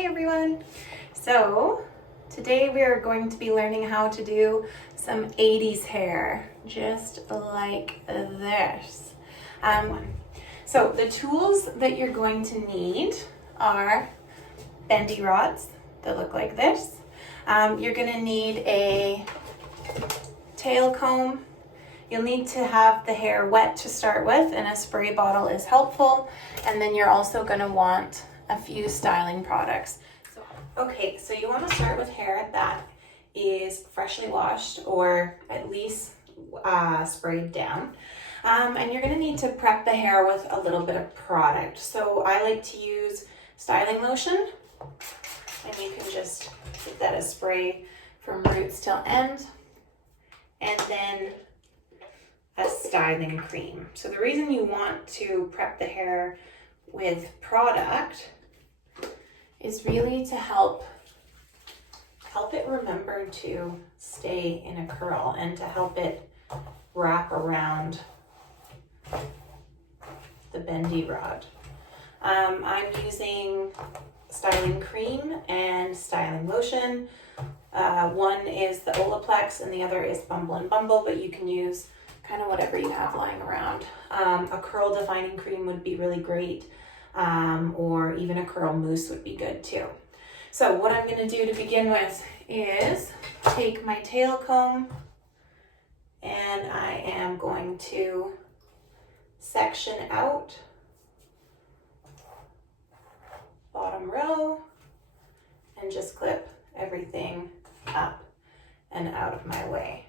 Hey everyone! So today we are going to be learning how to do some 80s hair, just like this. So the tools that you're going to need are bendy rods that look like this. You're going to need a tail comb. You'll need to have the hair wet to start with, and a spray bottle is helpful. And then you're also going to want a few styling products. Okay, so you want to start with hair that is freshly washed or at least sprayed down. And you're going to need to prep the hair with a little bit of product. So I like to use styling lotion, and you can just give that a spray from roots till end. And then a styling cream. So the reason you want to prep the hair with product is really to help it remember to stay in a curl and to help it wrap around the bendy rod. I'm using styling cream and styling lotion. One is the Olaplex and the other is Bumble and Bumble, but you can use kind of whatever you have lying around. A curl defining cream would be really great, or even a curl mousse would be good too. So what I'm going to do to begin with is take my tail comb, and I am going to section out bottom row and just clip everything up and out of my way.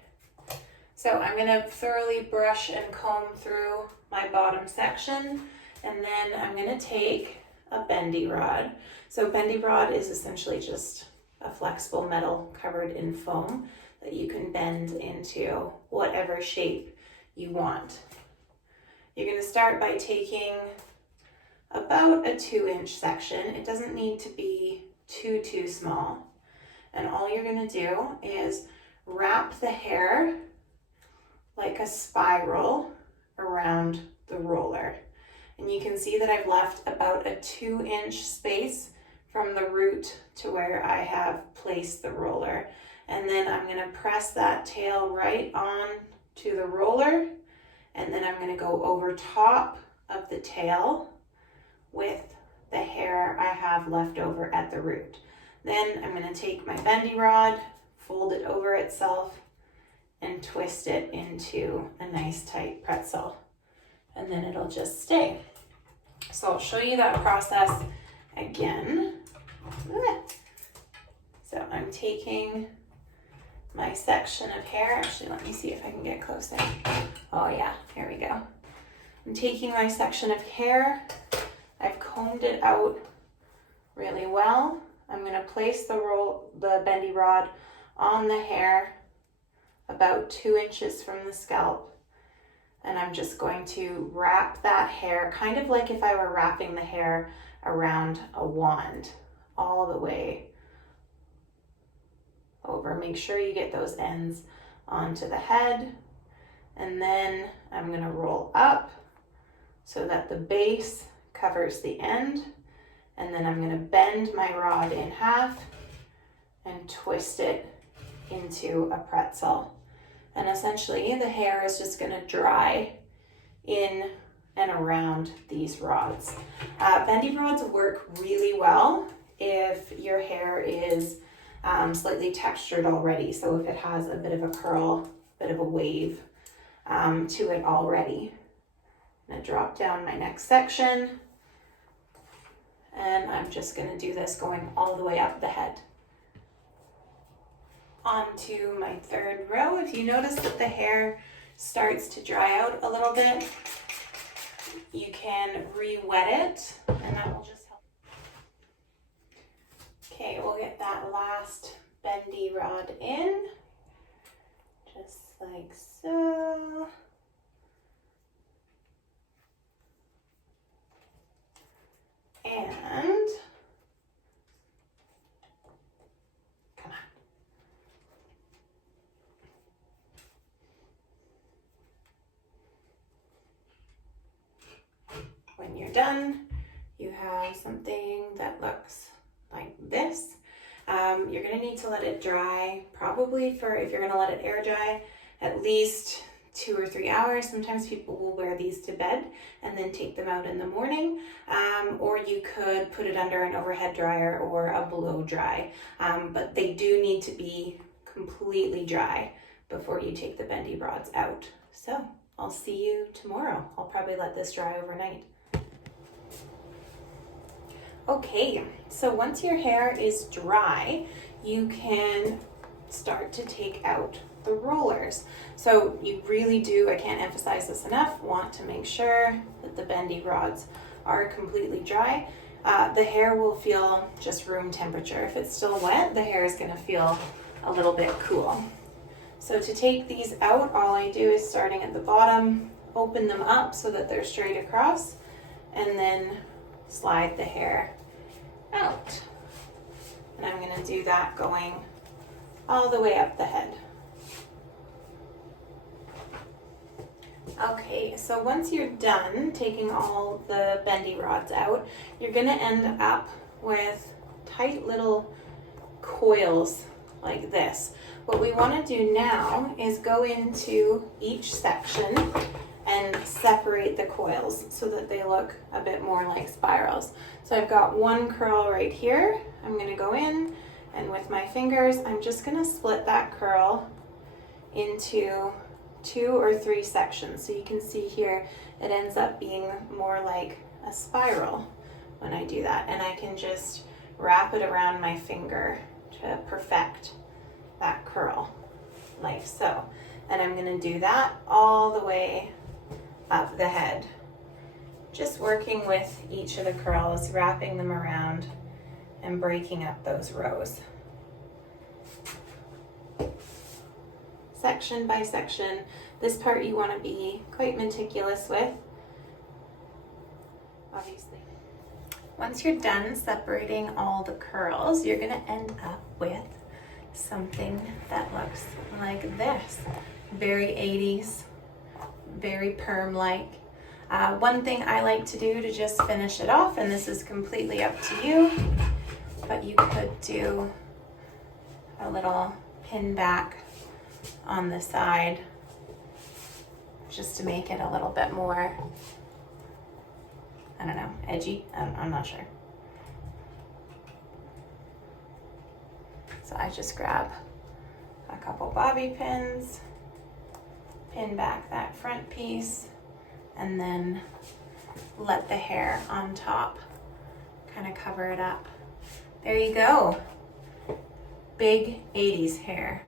So I'm going to thoroughly brush and comb through my bottom section, and then I'm going to take a bendy rod. So bendy rod is essentially just a flexible metal covered in foam that you can bend into whatever shape you want. You're going to start by taking about a 2-inch section. It doesn't need to be too small. And all you're going to do is wrap the hair like a spiral around the roller. And you can see that I've left about a 2-inch space from the root to where I have placed the roller. And then I'm going to press that tail right on to the roller, and then I'm going to go over top of the tail with the hair I have left over at the root. Then I'm going to take my bendy rod, fold it over itself, and twist it into a nice tight pretzel. And then it'll just stay. So I'll show you that process again. So I'm taking my section of hair. Actually, let me see if I can get closer. Oh yeah, here we go. I'm taking my section of hair. I've combed it out really well. I'm going to place the bendy rod on the hair about 2 inches from the scalp. And I'm just going to wrap that hair, kind of like if I were wrapping the hair around a wand, all the way over. Make sure you get those ends onto the head. And then I'm going to roll up so that the base covers the end. And then I'm going to bend my rod in half and twist it into a pretzel. And essentially the hair is just going to dry in and around these rods. Bendy rods work really well if your hair is slightly textured already. So if it has a bit of a curl, a bit of a wave to it already. I'm going to drop down my next section, and I'm just going to do this going all the way up the head. Onto my third row. If you notice that the hair starts to dry out a little bit, you can re-wet it, and that will just help. Okay, we'll get that last bendy rod in, just like so. And come on. When you're done, you have something that looks like this. You're gonna need to let it dry, probably for, if you're gonna let it air dry, at least 2 or 3 hours. Sometimes people will wear these to bed and then take them out in the morning, or you could put it under an overhead dryer or a blow dry, but they do need to be completely dry before you take the bendy rods out. So I'll see you tomorrow. I'll probably let this dry overnight. Okay, so once your hair is dry, you can start to take out the rollers. So you really do, I can't emphasize this enough, want to make sure that the bendy rods are completely dry. The hair will feel just room temperature. If it's still wet, the hair is going to feel a little bit cool. So to take these out, all I do is, starting at the bottom, open them up so that they're straight across, and then slide the hair out. And I'm going to do that going all the way up the head. Okay, so once you're done taking all the bendy rods out, you're going to end up with tight little coils like this. What we want to do now is go into each section and separate the coils so that they look a bit more like spirals. So I've got one curl right here. I'm going to go in, and with my fingers, I'm just going to split that curl into 2 or 3 sections. So you can see here, it ends up being more like a spiral when I do that. And I can just wrap it around my finger to perfect that curl, like so. And I'm going to do that all the way up the head. Just working with each of the curls, wrapping them around and breaking up those rows. Section by section. This part you want to be quite meticulous with, obviously. Once you're done separating all the curls, you're going to end up with something that looks like this. Very 80s, very perm-like. One thing I like to do to just finish it off, and this is completely up to you, but you could do a little pin back on the side just to make it a little bit more, I don't know, edgy. I'm not sure. So I just grab a couple bobby pins, pin back that front piece, and then let the hair on top kind of cover it up. There you go. Big 80s hair.